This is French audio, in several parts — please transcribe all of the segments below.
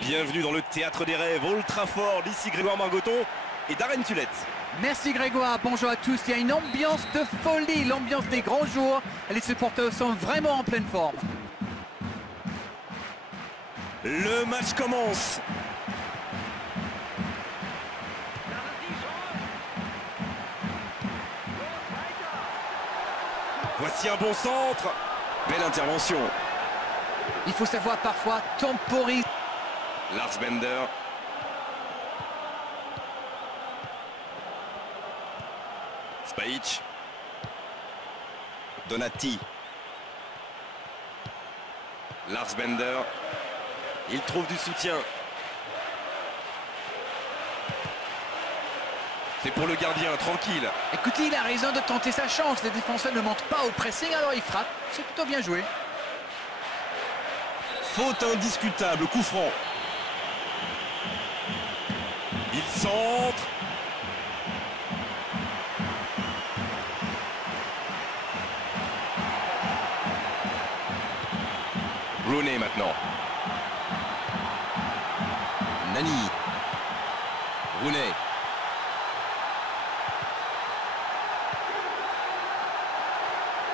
Bienvenue dans le théâtre des rêves, Old Trafford, ici Grégoire Margoton et Darren Tulette. Merci Grégoire, bonjour à tous. Il y a une ambiance de folie, l'ambiance des grands jours. Les supporters sont vraiment en pleine forme. Le match commence. Voici un bon centre. Belle intervention. Il faut savoir parfois temporiser. Lars Bender. Spajic. Donati. Lars Bender. Il trouve du soutien. C'est pour le gardien, tranquille. Écoutez, il a raison de tenter sa chance. Les défenseurs ne montent pas au pressing, alors il frappe. C'est plutôt bien joué. Faute indiscutable, coup franc. Il centre. Rooney maintenant. Nani. Rooney.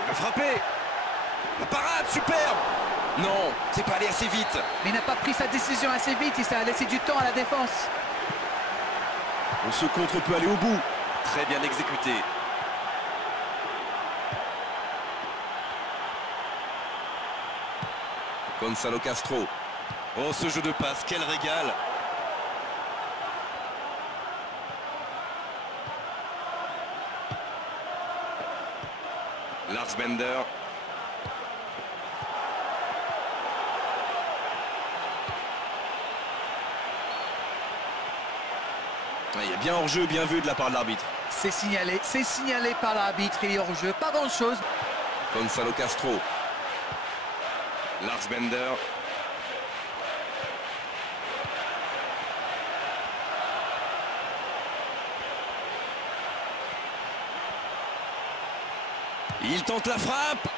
Il va frapper. La parade, superbe. Non, c'est pas allé assez vite. Mais il n'a pas pris sa décision assez vite et ça a laissé du temps à la défense. Ce contre peut aller au bout. Très bien exécuté. Gonzalo Castro. Oh, ce jeu de passe, quel régal. Lars Bender. Il y a bien hors-jeu, bien vu de la part de l'arbitre. C'est signalé par l'arbitre et hors-jeu, pas grand-chose. Gonzalo Castro. Lars Bender. Il tente la frappe.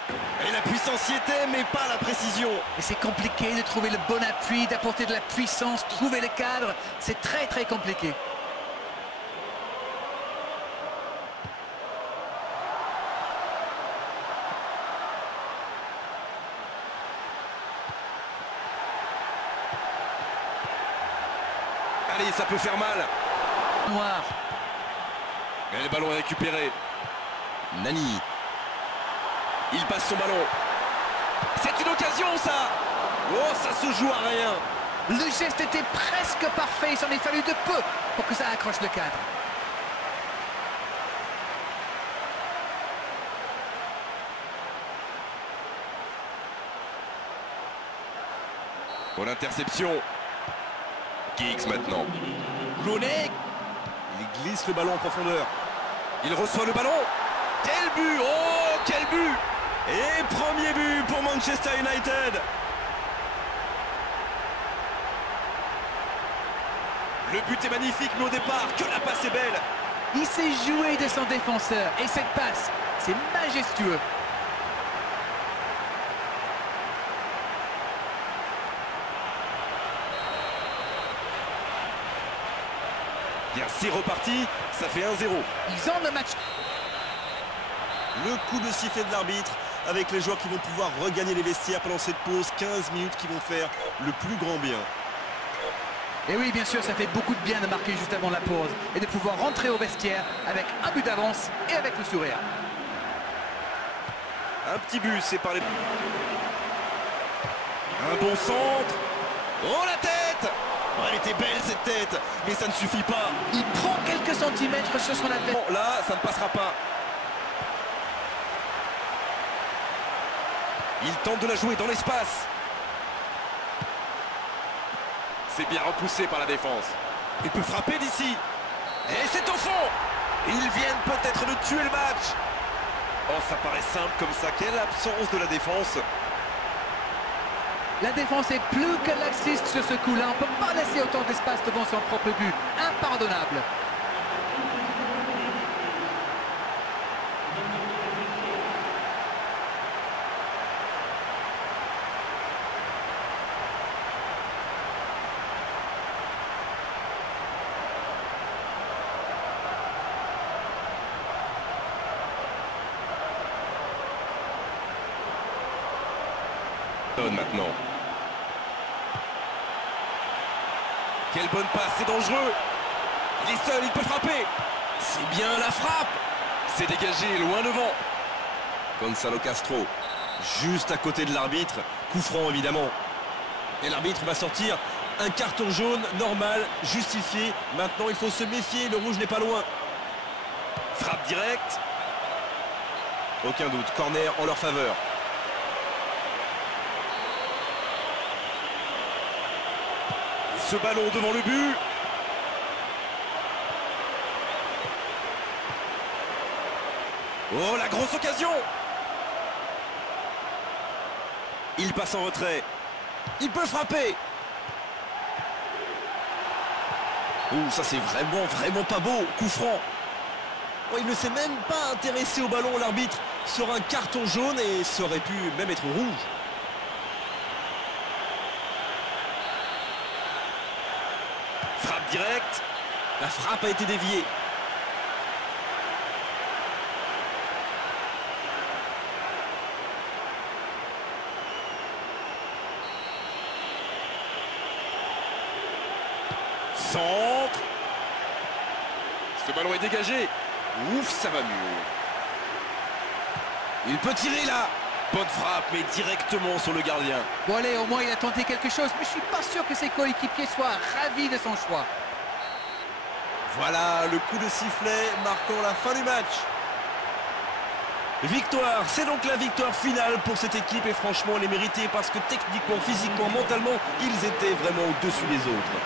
Et la puissance y était, mais pas la précision. Et c'est compliqué de trouver le bon appui, d'apporter de la puissance, trouver le cadre. C'est très compliqué. Allez, ça peut faire mal. Noir. Mais le ballon est récupéré. Nani. Il passe son ballon. C'est une occasion, ça. Oh, ça se joue à rien. Le geste était presque parfait. Il s'en est fallu de peu pour que ça accroche le cadre. Bonne interception. Giggs maintenant. Rooney. Il glisse le ballon en profondeur. Il reçoit le ballon. Quel but! Oh, quel but! Et premier but pour Manchester United. Le but est magnifique, mais au départ, que la passe est belle. Il s'est joué de son défenseur. Et cette passe, c'est majestueux. Bien, c'est reparti, ça fait 1-0. Ils ont le match. Le coup de sifflet de l'arbitre avec les joueurs qui vont pouvoir regagner les vestiaires pendant cette pause. 15 minutes qui vont faire le plus grand bien. Et oui, bien sûr, ça fait beaucoup de bien de marquer juste avant la pause et de pouvoir rentrer au vestiaire avec un but d'avance et avec le sourire. Un petit but, c'est par les... Un bon centre. Oh, la tête! Oh, elle était belle cette tête, mais ça ne suffit pas. Il prend quelques centimètres sur son adversaire. Bon, là, ça ne passera pas. Il tente de la jouer dans l'espace. C'est bien repoussé par la défense. Il peut frapper d'ici. Et c'est au fond. Ils viennent peut-être de tuer le match. Oh, ça paraît simple comme ça. Quelle absence de la défense. La défense est plus que laxiste sur ce coup-là. On ne peut pas laisser autant d'espace devant son propre but. Impardonnable. Maintenant. Quelle bonne passe, c'est dangereux. Il est seul, il peut frapper. C'est bien la frappe. C'est dégagé, loin devant. Gonzalo Castro, juste à côté de l'arbitre. Coup franc, évidemment. Et l'arbitre va sortir un carton jaune normal, justifié. Maintenant, il faut se méfier, le rouge n'est pas loin. Frappe directe. Aucun doute, corner en leur faveur. Ce ballon devant le but. Oh, la grosse occasion. Il passe en retrait. Il peut frapper. Ouh, ça c'est vraiment pas beau. Coup franc. Oh, il ne s'est même pas intéressé au ballon. L'arbitre sur un carton jaune et ça aurait pu même être rouge. Frappe directe. La frappe a été déviée. Centre. Ce ballon est dégagé. Ouf, ça va mieux. Il peut tirer là. Bonne frappe, mais directement sur le gardien. Bon allez, au moins il a tenté quelque chose, mais je suis pas sûr que ses coéquipiers soient ravis de son choix. Voilà le coup de sifflet marquant la fin du match. Victoire, c'est donc la victoire finale pour cette équipe et franchement elle est méritée parce que techniquement, physiquement, mentalement, ils étaient vraiment au-dessus des autres.